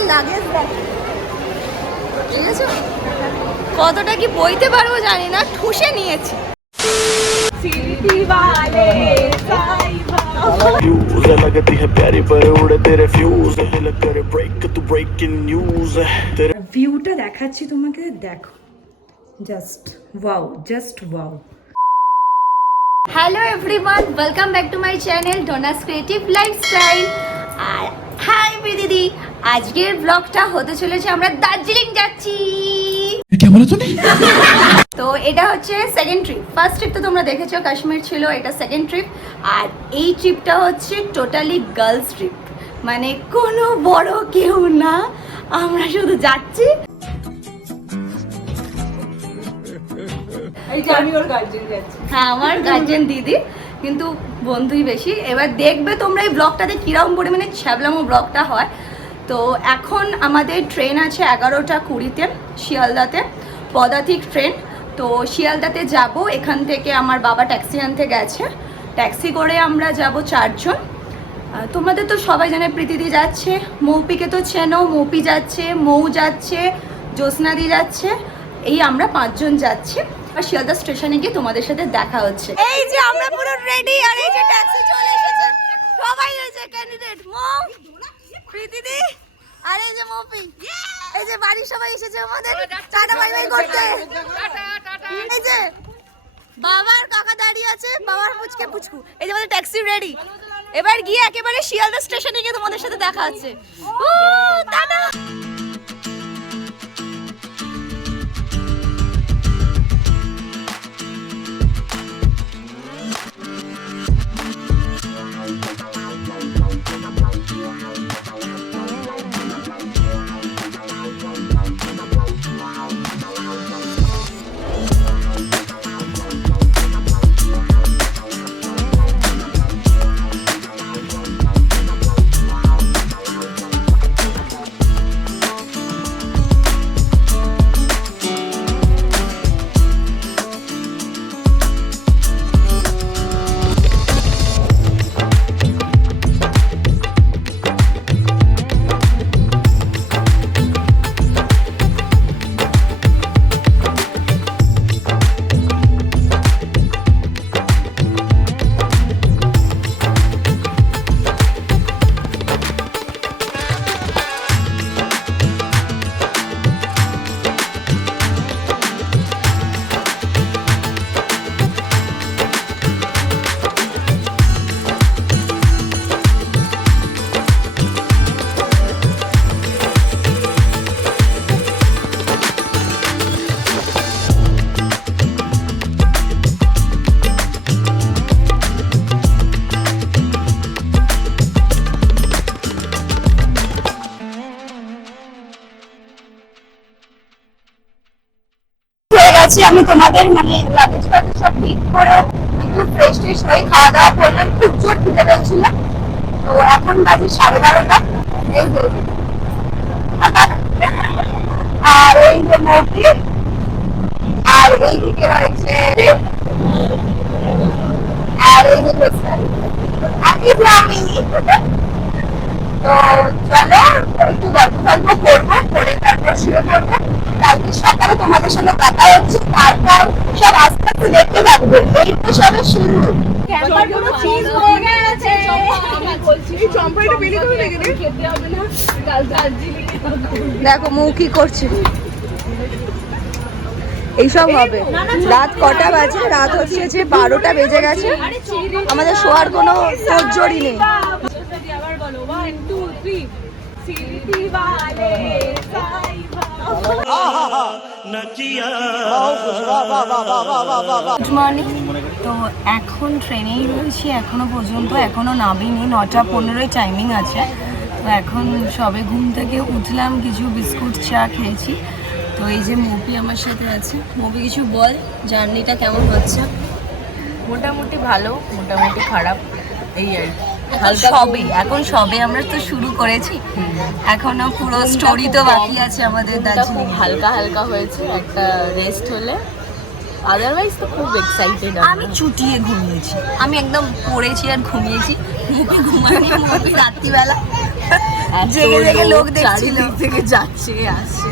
আমাদের লাগেজ দেখো, ঠিক আছে? কতটা কি বইতে পারবো জানি না, ঠুসে নিয়েছি। लगती है प्यारी पर उड़े तेरे फ्यूज लग करे ब्रेक तू ब्रेकिंग न्यूज तेरे ভিউটা দেখাচ্ছি তোমাকে, দেখো, just wow, just wow. Hello everyone, welcome back to my channel Dona's creative lifestyle. আর হাই দিদি, আজকের ব্লগটা হতে চলেছে আমরা দার্জিলিং যাচ্ছি। তো এটা হচ্ছে সেকেন্ড ট্রিপ। ফার্স্ট ট্রিপ তো তোমরা দেখেছো, কাশ্মীর ছিল, এটা সেকেন্ড ট্রিপ। আর এই ট্রিপটা হচ্ছে টোটালি গার্লস ট্রিপ, মানে কোনো বড় কেউ না, আমরা শুধু যাচ্ছি। হ্যাঁ, আমার গার্জেন দিদি, কিন্তু বন্ধুই বেশি। এবার দেখবে তোমরা এই ব্লগটাতে কিরকম পরিমাণে ছ্যাবলামো ব্লগটা হয়। তো এখন আমাদের ট্রেন আছে 11টা 20-তে শিয়ালদাতে, পদাতিক ট্রেন। তো শিয়ালদাতে যাব, এখান থেকে আমার বাবা ট্যাক্সি আনতে গেছে, ট্যাক্সি করে আমরা যাব 4 জন। তোমাদের তো সবাই জানে, প্রীতিদি যাচ্ছে, মৌপিকে তো চেনো, মৌপি যাচ্ছে, মৌ যাচ্ছে, জ্যোৎস্নাদি যাচ্ছে, এই আমরা 5 জন যাচ্ছি। আর শিয়ালদা স্টেশনে গিয়ে তোমাদের সাথে দেখা হচ্ছে। এই যে আমরা পুরো রেডি, আর এই যে ট্যাক্সি চলে এসেছে, সবাই হয়েছে ক্যান্ডিডেট। মৌ, প্রীতিদি, আর এই যে মৌপি, এই যে বাড়ির সবাই এসেছে আমাদের টাটা বাই বাই করতে। এই যে বাবার কাকা দাঁড়িয়ে আছে, বাবার পুচকে পুচকু, এই যে আমাদের ট্যাক্সি রেডি। এবার গিয়ে একেবারে শিয়ালদা স্টেশনে গিয়ে তোমাদের সাথে দেখা হচ্ছে। ও টাটা। আমি তোমাদের মানে লাগেজ ফাগেজ সব ঠিক করে একটু ফ্রেশ ট্রেশ হয়ে খাওয়া দাওয়া করলাম, খুব জোর খিদে পেয়েছিল। তো এখন বাজে 12:30। এই যে আর এই যে মৌপি, আর এইদিকে রয়েছে আর এই যে আমি। তো চলো একটু গল্প করবো, করে তারপর শুরু করবো। কালকে সকালে তোমাদের সঙ্গে কথা হচ্ছে, তারপর সব আস্তে আস্তে দেখতে থাকবে। এই তো সবে শুরু। দেখো মৌ কি করছে, এইসব হবে। রাত কটা বাজে? রাত হচ্ছে যে 12টা বেজে গেছে। আমাদের শোয়ার কোনো তোড়জোড়ই নেই। Good morning. তো এখন ট্রেনেই রয়েছি এখনো পর্যন্ত, এখনো নামিনি। 9:15 টাইমিং আছে। তো এখন সবে ঘুম থেকে উঠলাম, কিছু বিস্কুট চা খেয়েছি। তো এই যে মৌপি আমার সাথে আছে। মৌপি কিছু বল, জার্নিটা কেমন হচ্ছে? মোটামুটি ভালো, মোটামুটি খারাপ, এই আর কি। এখন সবে আমরা তো শুরু করেছি, এখনো পুরো স্টোরি তো বাকি আছে আমাদের। খুব হালকা হালকা হয়েছে, একটা রেস্ট হলে আদারওয়াইজ তো খুব এক্সাইটেড। আমি চুটিয়ে ঘুমিয়েছি, আমি একদম পড়েছি আর ঘুমিয়েছি। মুখে ঘুমাইনি, মুখে রাত্রিবেলা জেগে জেগে লোক দেখছিল। চারিদিক থেকে যাচ্ছে আসছে।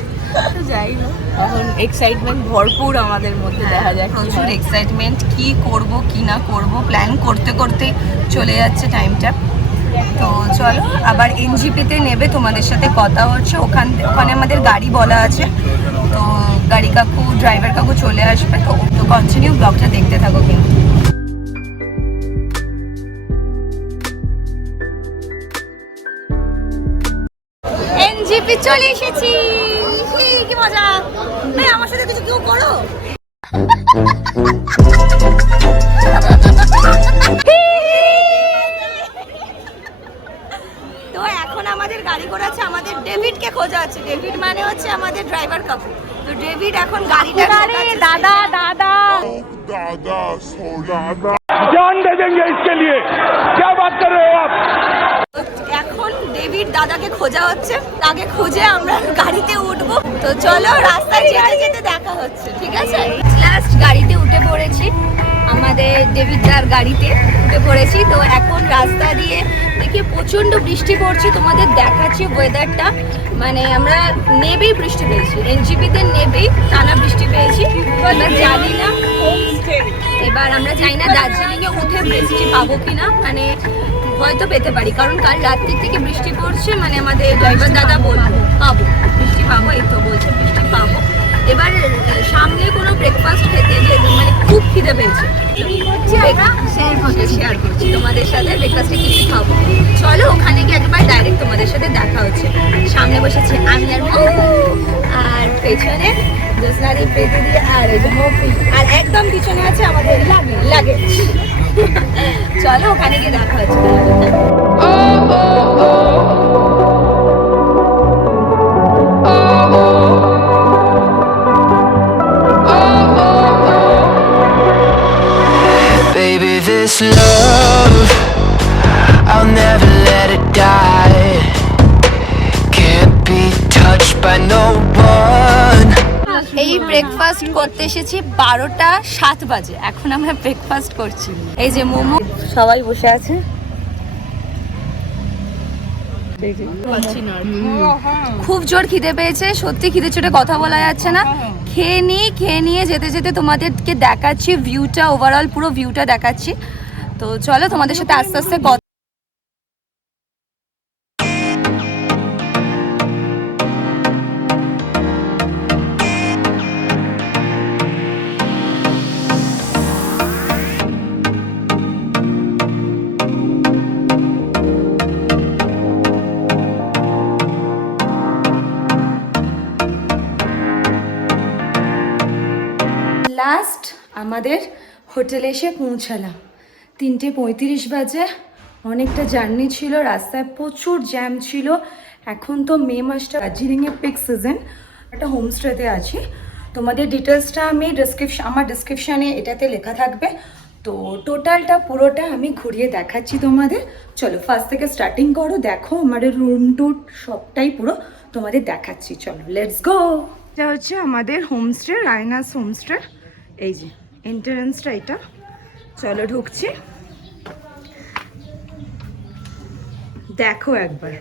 তো যাই হোক, এখন এক্সাইটমেন্ট ভরপুর আমাদের মধ্যে, দেখা যাক প্রচুর এক্সাইটমেন্ট, কি করব কি না করব প্ল্যান করতে করতে চলে যাচ্ছে টাইমটা। তো চলো, আবার এনজিপিতে নেবে, তোমাদের সাথে কথা হচ্ছে। ওখানে আমাদের গাড়ি বলা আছে, তো গাড়ি কাকু, ড্রাইভার কাকু চলে আসবে। তো কন্টিনিউ ব্লগটা দেখতে থাকো কিন্তু। এনজিপি চলে এসেছি, কি মজা। আমার সাথে কিছু কেউ করো। তো এখন আমাদের গাড়ি করে আছে, আমাদের ডেভিডকে খোঁজা আছে। ডেভিড মানে হচ্ছে আমাদের ড্রাইভার কাকু। তো ডেভিড এখন গাড়িটা দাদা দাদা जान दे देंगे इसके लिए, क्या बात कर रहे हो आप? এখন ডেভিড দাদাকে খোঁজা হচ্ছে, তাকে খুঁজে আমরা গাড়িতে উঠবো। তো চলো, রাস্তায় যেতে যেতে দেখা হচ্ছে, ঠিক আছে? লাস্ট গাড়িতে উঠে পড়েছি, আমাদের ডেভিডদার গাড়িতে উঠে পড়েছি। তো এখন রাস্তা দিয়ে দেখি প্রচণ্ড বৃষ্টি পড়ছে, তোমাদের দেখাচ্ছি ওয়েদারটা। মানে আমরা নেবেই বৃষ্টি পেয়েছি, এনজিপিতে নেবেই টানা বৃষ্টি পেয়েছি। এবার জানি না, এবার আমরা চাই না দার্জিলিংয়ে উঠে বৃষ্টি পাবো কিনা, মানে হয়তো পেতে পারি, কারণ কাল রাত্রি থেকে বৃষ্টি পড়ছে। মানে আমাদের ড্রাইভার দাদা বলবো পাবো বৃষ্টি পাবো, এই তো বলছে বৃষ্টি পাবো। এবার সামনে কোনো ব্রেকফাস্ট খেতে যে মানে খুব খিদে পেয়েছে, শেয়ার করছি তোমাদের সাথে ব্রেকফাস্টে কিছু খাবো। চলো ওখানে গিয়ে একবার ডাইরেক্ট তোমাদের সাথে দেখা হচ্ছে। সামনে বসেছি আমি আর মৌ, আর পেছনে জোসনাদি, প্রীতিদি আর মৌফি, আর একদম পিছনে আছে আমাদের লাগেজ। চলো ওখানে গিয়ে দেখা হচ্ছে। Baby, this love, I'll never let it die. Can't be touched by no one. এই ব্রেকফাস্ট করতে এসেছি 12টা 7 বাজে, এখন আমরা ব্রেকফাস্ট করছি। এই যে মোমো, সবাই বসে আছে। খুব জোর খিদে পেয়েছে, সত্যি খিদে চোটে কথা বলা যাচ্ছে না। খেয়ে নিয়ে যেতে যেতে তোমাদেরকে দেখাচ্ছি ভিউটা, ওভারঅল পুরো ভিউটা দেখাচ্ছি। তো চলো তোমাদের সাথে আস্তে আস্তে কথা। লাস্ট আমাদের হোটেলে এসে পৌঁছালাম, 3:35 বাজে। অনেকটা জার্নি ছিল, রাস্তায় প্রচুর জ্যাম ছিল। এখন তো মে মাসটা, দার্জিলিংয়ের পিক সিজন। একটা হোমস্টেতে আছি, তোমাদের ডিটেলসটা আমি আমার ডিসক্রিপশানে এটাতে লেখা থাকবে। তো টোটালটা পুরোটা আমি ঘুরিয়ে দেখাচ্ছি তোমাদের। চলো ফার্স্ট থেকে স্টার্টিং করো, দেখো আমাদের রুম টুর সবটাই পুরো তোমাদের দেখাচ্ছি। চলো লেটস গো। এটা হচ্ছে আমাদের হোমস্টে, রায়নাস হোমস্টে। এই যে এন্ট্রান্সটা এটা, চলো ঢুকছি। দেখো একবার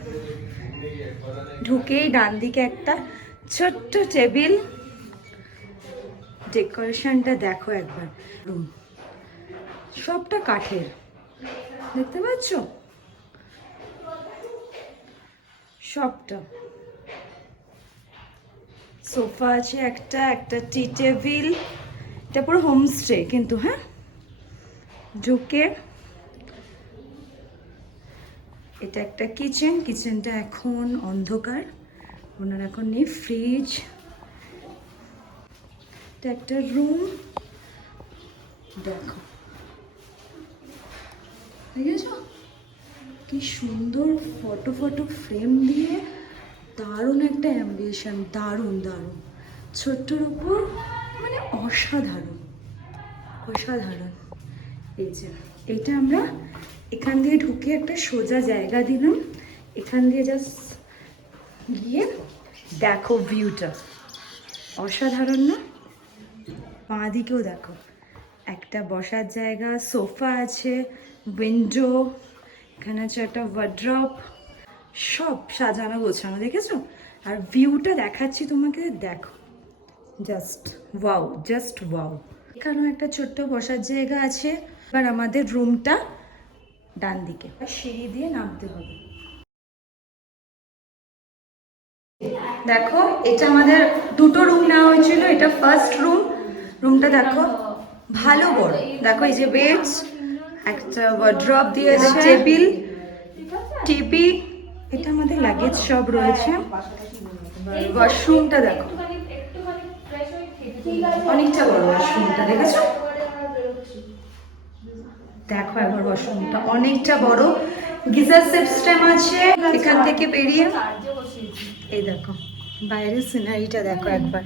ঢুকেই ডান দিকে একটা ছোট্ট টেবিল, ডেকোরেশনটা দেখো একবার। রুম সবটা কাঠের, দেখতে পাচ্ছ সবটা। সোফা আছে একটা টি টেবিল। এটা পুরো হোমস্টে কিন্তু। হ্যাঁ, ঢুকে এটা একটা কিচেনটা এখন অন্ধকার, ওনার এখন নেই। ফ্রিজ, এটা একটা রুম, দেখো ঠিক আছে কি সুন্দর ফটো ফ্রেম দিয়ে, দারুণ একটা অ্যাম্বিয়েশন, দারুণ ছোট্টর উপর মানে অসাধারণ। এই যে এটা আমরা এখান দিয়ে ঢুকে একটা সোজা জায়গা দিলাম, এখান দিয়ে জাস্ট গিয়ে দেখো ভিউটা অসাধারণ না? বাঁ দিকেও দেখো একটা বসার জায়গা, সোফা আছে, উইন্ডো, এখানে আছে একটা ওয়ার্ড্রপ, সব সাজানো গোছানো, দেখেছো? আর ভিউটা দেখাচ্ছি তোমাকে, দেখো, জাস্ট ওয়াও। এখানেও একটা ছোট্ট বসার জায়গা আছে। এবার আমাদের রুমটা ডান দিকে, সিঁড়ি দিয়ে নামতে হবে। দেখো, এটা আমাদের দুটো রুম নেওয়া হয়েছিল, এটা ফার্স্ট রুমটা দেখো ভালো বড়। দেখো এই যে বেডস, একটা ওয়ার্ড্রপ দিয়েছে, টেবিল, টিভি, এটা আমাদের লাগেজ সব রয়েছে। ওয়াশরুমটা দেখো, অনেকটা বড় ওয়াশরুমটা, দেখেছো? দেখো একবার ওয়াশরুমটা অনেকটা বড়, গিজার সিস্টেম আছে। এখান থেকে বেরিয়ে এই দেখো বাইরের সিনারিটা দেখো একবার,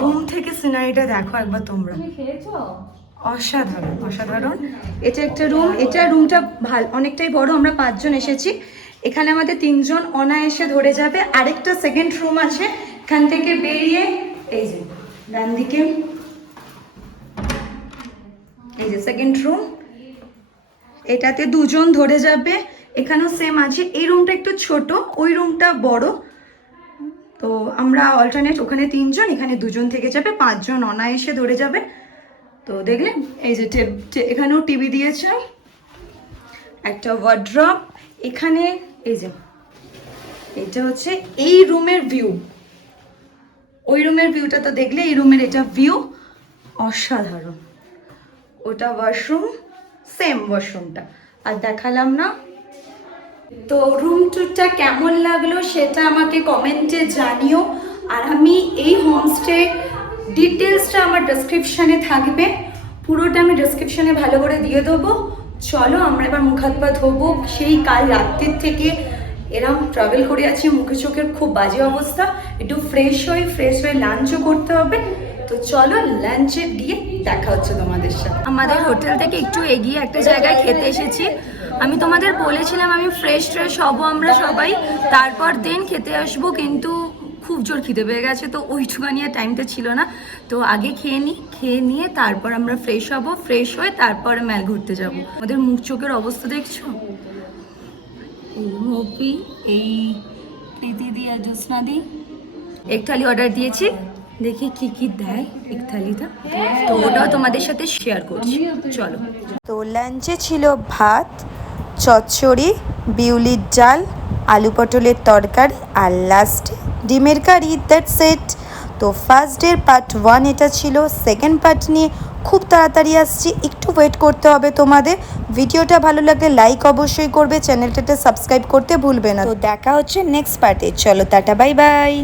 রুম থেকে সিনারিটা দেখো একবার তোমরা, অসাধারণ। এটা একটা রুম, এটা রুমটা অনেকটাই বড়, আমরা 5 জন এসেছি, এখানে আমাদের 3 জন অনায়াসে ধরে যাবে। আরেকটা সেকেন্ড রুম আছে, এখান থেকে বেরিয়ে এই যে ডান দিকে এই যে সেকেন্ড রুম, এটাতে 2 জন ধরে যাবে। এখানেও সেম আছে, এই রুমটা একটু ছোট, ওই রুমটা বড়, তো আমরা অল্টারনেট, ওখানে 3 জন, এখানে 2 জন থেকে যাবে, 5 জন অনায়াসে ধরে যাবে। তো দেখলে এই যে এখানেও টিভি দিয়েছে, একটা ওয়ার্ড্রপ, এখানে এই যে এটা হচ্ছে এই রুমের ভিউ, ওই রুমের ভিউটা তো দেখলে, এই রুমের এটা ভিউ অসাধারণ। ওটা ওয়াশরুম, সেম ওয়াশরুমটা আর দেখালাম না। তো রুম ট্যুরটা কেমন লাগলো সেটা আমাকে কমেন্টে জানিও। আর আমি এই হোমস্টে ডিটেলসটা আমার ডেসক্রিপশানে থাকবে, পুরোটা আমি ডেসক্রিপশানে ভালো করে দিয়ে দেবো। চলো আমরা এবার মুখ হাত পা ধোবো, সেই কাল রাত্রির থেকে এরম ট্রাভেল করে আছি, মুখে চোখের খুব বাজে অবস্থা, একটু ফ্রেশ হয়ে লাঞ্চও করতে হবে। তো চলো লাঞ্চে গিয়ে দেখা হচ্ছে তোমাদের সাথে। আমাদের হোটেল থেকে একটু এগিয়ে একটা জায়গায় খেতে এসেছি, আমি তোমাদের বলেছিলাম আমি ফ্রেশ হবো আমরা সবাই, তারপর দেন খেতে আসবো, কিন্তু খুব জোর খিদে পেয়ে গেছে, তো ওইটুখানি আর টাইমটা ছিল না। তো আগে খেয়ে নিয়ে তারপর আমরা ফ্রেশ হবো, ফ্রেশ হয়ে তারপরে ম্যাল ঘুরতে যাব। আমাদের মুখ চোখের অবস্থা দেখছো, এই মপি, এই প্রীতিদি আর জ্যোৎস্নাদি এক থালি অর্ডার দিয়েছি, দেখি কি দেয় এক থালিটা, তো ওটাও তোমাদের সাথে শেয়ার করছি, চলো। তো লাঞ্চে ছিল ভাত, চচ্চড়ি, বিউলির ডাল, আলু পটলের তরকারি আর লাস্টে ডিমের কারি, দ্যাটস ইট। তো ফার্স্ট ডের পার্ট 1 এটা ছিল, সেকেন্ড পার্ট নিয়ে খুব তাড়াতাড়ি আসছি, একটু ওয়েট করতে হবে তোমাদের। ভিডিওটা ভালো লাগলে লাইক অবশ্যই করবে, চ্যানেলটাতে সাবস্ক্রাইব করতে ভুলবে না। তো দেখা হচ্ছে নেক্সট পার্টে, চলো টাটা বাই বাই।